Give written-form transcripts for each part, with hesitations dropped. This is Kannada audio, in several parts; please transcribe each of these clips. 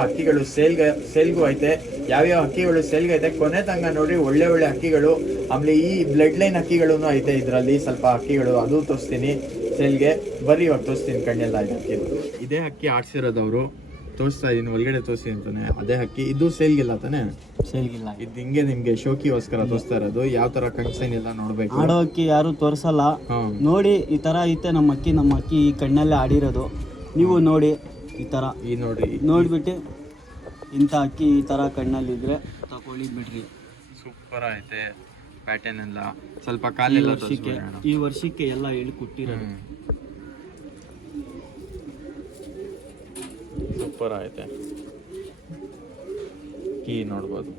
ಹಕ್ಕಿಗಳು ಸೇಲ್ಗೂ ಐತೆ. ಯಾವ್ಯಾವ ಹಕ್ಕಿಗಳು ಸೇಲ್ಗೆ ಐತೆ ಕೊನೆ ತಂಗ ನೋಡಿ. ಒಳ್ಳೆ ಒಳ್ಳೆ ಹಕ್ಕಿಗಳು. ಆಮೇಲೆ ಈ ಬ್ಲಡ್ ಲೈನ್ ಹಕ್ಕಿಗಳು ಐತೆ ಇದರಲ್ಲಿ. ಸ್ವಲ್ಪ ಹಕ್ಕಿಗಳು ಅದು ತೋರಿಸ್ತೀನಿ ಸೇಲ್ಗೆ. ಬರ್ರಿ ಇವಾಗ ತೋರಿಸ್ತೀನಿ. ಕಣ್ಣೆಲ್ಲ ಇದೆ ಹಕ್ಕಿದು. ಇದೇ ಹಕ್ಕಿ ಆಡ್ಸಿರೋದವ್ರು ತೋರಿಸ್ತಾ ಇದೀನಿ. ಒಳಗಡೆ ತೋರಿಸಿ ಅಂತಾನೆ. ಅದೇ ಹಕ್ಕಿ ಇದು ಸೇಲ್ಗಿಲ್ಲ ತಾನೆ? ಸೇಲ್ಗಿಲ್ಲ. ಇದು ಹಿಂಗೆ ನಿಮ್ಗೆ ಶೋಕಿಗೋಸ್ಕರ ತೋರಿಸ್ತಾ ಇರೋದು. ಯಾವ ತರ ಕಣ್ಸೈನ್ ಎಲ್ಲ ನೋಡ್ಬೇಕು. ಆಡೋ ಅಕ್ಕಿ ಯಾರು ತೋರಿಸಲ್ಲ. ನೋಡಿ ಈ ತರ ಐತೆ ನಮ್ಮ ಅಕ್ಕಿ ಈ ಕಣ್ಣಲ್ಲೇ ಆಡಿರೋದು. ನೀವು ನೋಡಿ ಈ ತರ ನೋಡ್ಬಿಟ್ಟು ಇಂಥ ಅಕ್ಕಿ ಈ ತರ ಕಣ್ಣಲ್ಲಿದ್ರೆ ತಗೊಳ್ಳಿ ಬಿಡ್ರಿ. ಸೂಪರ್ ಐತೆ ಪ್ಯಾಟರ್ನ್ ಎಲ್ಲ. ಸ್ವಲ್ಪ ಕಾಲೆಲ್ಲ ಈ ವರ್ಷಕ್ಕೆ ಎಲ್ಲ ಹೇಳಿ ಕೊಟ್ಟಿರೋದು. ಸೂಪರ್ ಐತೆ ಕೀ ನೋಡ್ಬೋದು.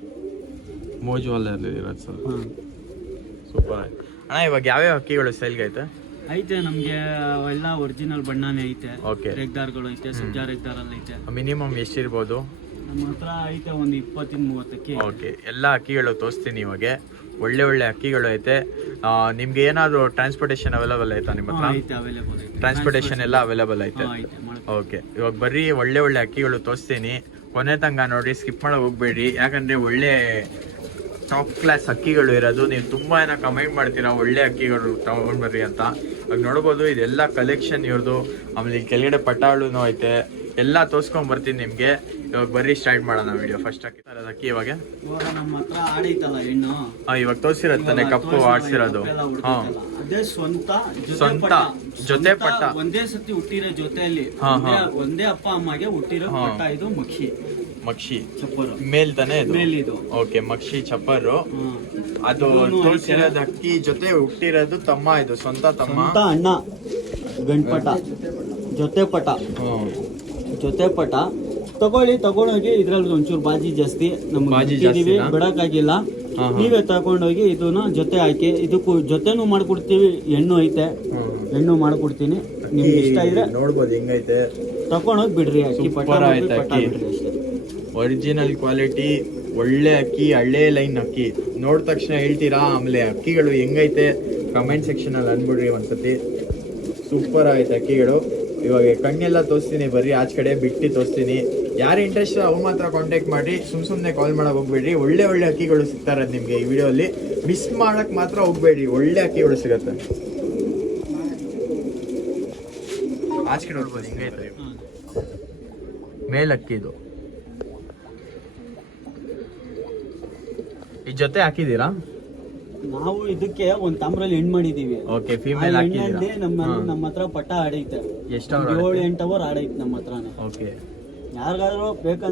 ಮೋಜು ಅಲ್ಲೇ ಇರೋದು ಸ್ವಲ್ಪ. ಸೂಪರ್ ಆಯ್ತು ಅಣ್ಣ. ಇವಾಗ ಯಾವ್ಯಾವ ಹಕ್ಕಿಗಳು ಸೇಲ್ಗೆ ಐತೆ ನಮ್ಗೆ ಎಲ್ಲ ಒರಿಜಿನಲ್ ಬಣ್ಣನೇ ಐತೆ. ಓಕೆ. ರೆಗ್ದಾರ್ಗಳು ಐತೆ, ಸಬ್ಜಾ ರೆಗ್ದಾರಲ್ಲಿ ಐತೆ. ಮಿನಿಮಮ್ ಎಷ್ಟಿರ್ಬೋದು? ನಮ್ಮ ಹತ್ರ ಐತೆ ಒಂದು 20-30 ಅಕ್ಕಿ. ಓಕೆ. ಎಲ್ಲ ಹಕ್ಕಿಗಳು ತೋರಿಸ್ತೀನಿ ಇವಾಗ. ಒಳ್ಳೆ ಒಳ್ಳೆ ಹಕ್ಕಿಗಳು ಐತೆ. ನಿಮ್ಗೆ ಏನಾದ್ರು ಟ್ರಾನ್ಸ್ಪೋರ್ಟೇಷನ್ ಅವೈಲೇಬಲ್ ಆಯ್ತಾ ನಿಮ್ಮ ಹತ್ರ? ಟ್ರಾನ್ಸ್ಪೋರ್ಟೇಷನ್ ಎಲ್ಲ ಅವೈಲೇಬಲ್ ಐತೆ. ಓಕೆ. ಇವಾಗ ಬರ್ರಿ ಒಳ್ಳೆ ಒಳ್ಳೆ ಹಕ್ಕಿಗಳು ತೋರಿಸ್ತೀನಿ. ಕೊನೆ ತಂಗ ನೋಡಿ, ಸ್ಕಿಪ್ ಮಾಡಕ್ ಹೋಗ್ಬೇಡ್ರಿ. ಯಾಕಂದ್ರೆ ಒಳ್ಳೆ ಟಾಪ್ ಕ್ಲಾಸ್ ಹಕ್ಕಿಗಳು ಇರೋದು. ನೀವು ತುಂಬಾ ಏನೋ ಕಮೆಂಟ್ ಮಾಡ್ತೀರಾ ಒಳ್ಳೆ ಹಕ್ಕಿಗಳು ತಗೊಂಡ್ ಬರ್ರಿ ಅಂತ. ಇವಾಗ ನೋಡ್ಬೋದು ಇದೆಲ್ಲ ಕಲೆಕ್ಷನ್ ಇವ್ರದ್ದು. ಆಮೇಲೆ ಕೆಳಗಡೆ ಪಟಾಳುನು ಐತೆ. ಎಲ್ಲ ತೋರ್ಸ್ಕೊಂಡ್ ಬರ್ತೀನಿ ನಿಮ್ಗೆ. ಇವಾಗ ಬರ್ರಿ ಸ್ಟಾರ್ಟ್ ಮಾಡೋಣ ವಿಡಿಯೋ. ಫಸ್ಟ್ ಅಕ್ಕಿ ಇವಾಗ ನಮ್ಮ ಹತ್ರ ಆಡೈತಲ್ಲ ಹೆಣ್ಣು. ಇವಾಗ ತೋರಿಸಿರತ್ತಾನೆ ಕಪ್ಪು ಆಡ್ಸಿರೋದು. ಅದೇ ಸ್ವಂತ ಜೊತೆ ಪಟ್ಟ ಒಂದೇ ಸತಿ ಹುಟ್ಟಿರೋ ಜೊತೆಯಲ್ಲಿ ಒಂದೇ ಅಪ್ಪ ಅಮ್ಮಗೆ ಹುಟ್ಟಿರೋ ಪಟ್ಟ. ಇದು ಮಕ್ಷಿ ಚಪ್ಪರು ಮೇಲ್ ತಾನೆ ಇದು. ಓಕೆ. ಮಕ್ಷಿ ಚಪ್ಪರು. ಅದು ತೋರಿಸಿರೋದು ಅಕ್ಕಿ ಜೊತೆ ಹುಟ್ಟಿರೋದು ತಮ್ಮ. ಇದು ಸ್ವಂತ ತಮ್ಮ ಅಣ್ಣ. ಗಂಡ್ಪಟ ಜೊತೆ ಪಟ ತಗೊಂಡೋಗಿ ಇದ್ರಲ್ಲಿ ಒಂಚೂರು ಬಾಜಿ ಜಾಸ್ತಿ ನಮ್ಗೆ ಬಿಡಕ್ಕಾಗಿಲ್ಲ. ನೀವೇ ತಗೊಂಡೋಗಿ ಇದನ್ನ ಜೊತೆ ಹಾಕಿ. ಇದಕ್ಕೂ ಜೊತೆನೂ ಮಾಡ್ಕೊಡ್ತೀವಿ. ಹೆಣ್ಣು ಐತೆ, ಹೆಣ್ಣು ಮಾಡ್ಕೊಡ್ತೀನಿ. ನಿಮ್ಗೆ ಇಷ್ಟ ಇದ್ರೆ ನೋಡ್ಬೋದು ಹೆಂಗೈತೆ. ತಗೊಂಡೋಗಿ ಬಿಡ್ರಿ. ಅಕ್ಕಿ ಒರಿಜಿನಲ್ ಕ್ವಾಲಿಟಿ ಒಳ್ಳೆ ಅಕ್ಕಿ. ಹಳ್ಳೆ ಲೈನ್ ಅಕ್ಕಿ ನೋಡಿದ ತಕ್ಷಣ ಹೇಳ್ತೀರಾ. ಆಮೇಲೆ ಅಕ್ಕಿಗಳು ಹೆಂಗೈತೆ ಕಮೆಂಟ್ ಸೆಕ್ಷನ್ ಅಲ್ಲಿ ಅನ್ಬಿಡ್ರಿ ಒಂದ್ಸತಿ. ಸೂಪರ್ ಆಗೈತೆ ಅಕ್ಕಿಗಳು. ಇವಾಗ ಕಣ್ಣೆಲ್ಲ ತೋರಿಸ್ತೀನಿ. ಬರ್ರಿ ಆಚೆ ಕಡೆ ಬಿಟ್ಟು ತೋರಿಸ್ತೀನಿ. ಯಾರು ಇಂಟ್ರೆಸ್ಟ್ ಅವ್ರು ಮಾತ್ರ ಕಾಂಟ್ಯಾಕ್ಟ್ ಮಾಡಿ. ಸುಮ್ಮನೆ ಕಾಲ್ ಮಾಡಕ್ ಹೋಗ್ಬೇಡ್ರಿ. ಒಳ್ಳೆ ಒಳ್ಳೆ ಅಕ್ಕಿಗಳು ಸಿಗ್ತಾರೆ ನಿಮ್ಗೆ ಈ ವಿಡಿಯೋಲ್ಲಿ. ಮಿಸ್ ಮಾಡಕ್ ಮಾತ್ರ ಹೋಗ್ಬೇಡ್ರಿ. ಒಳ್ಳೆ ಅಕ್ಕಿಗಳು ಸಿಗತ್ತೆ. ಆಚೆ ಕಡೆ ನೋಡ್ಬೋದು ಹಿಂಗೈತೆ. ಮೇಲಕ್ಕಿ ಇದು. ಈ ಜೊತೆ ಹಾಕಿದೀರಾ? ನಾವು ಇದಕ್ಕೆ ಒಂದ್ ತಾಮ್ರಲ್ಲಿ ಹೆಣ್ಣು ಮಾಡಿದೀವಿ. ಓಕೆ. ಫೀಮೇಲ್ ನಮ್ಮ ಹತ್ರ ಪಟ್ಟ ಆಡೈತೆ. 7-8 ಅವರ್ ಆಡೈತೆ ನಮ್ಮ ಹತ್ರನೇ. ಓಕೆ. ಯಾರಿಗಾದ್ರೂ ಬೇಕಂದ್ರೆ